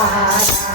Bye.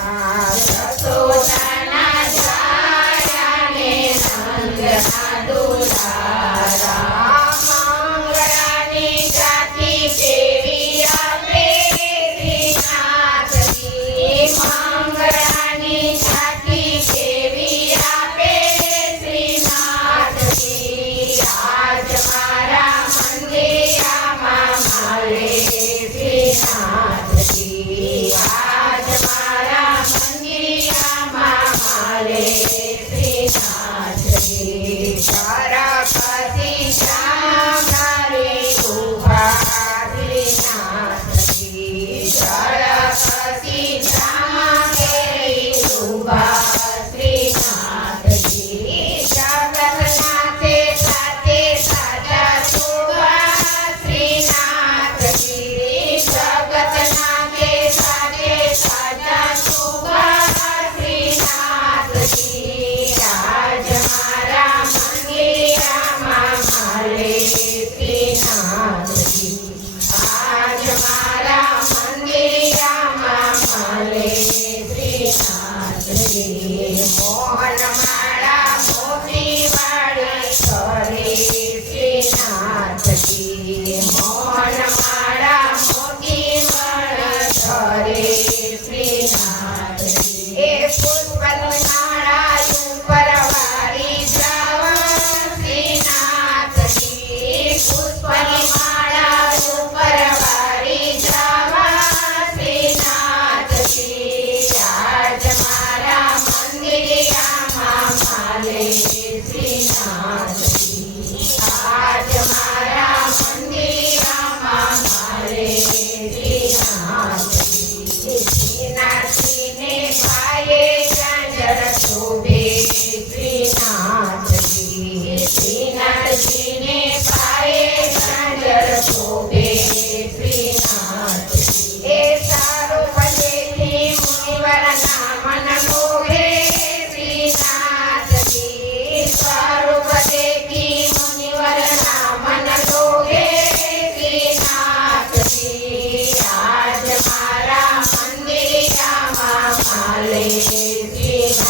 Peace. Depois vai começar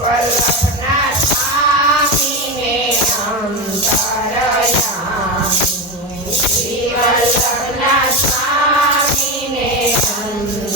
वल्लभना स्वामिने अन्तरयामि श्रीवल्लभना स्वामिने अन्त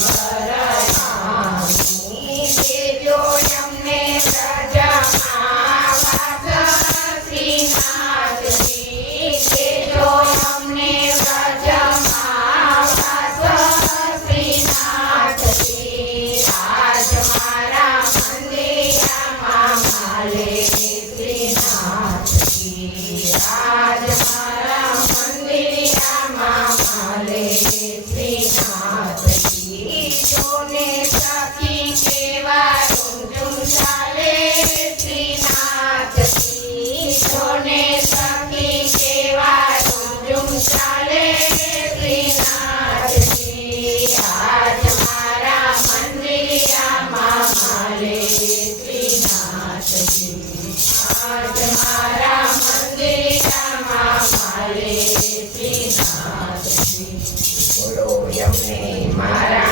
મારા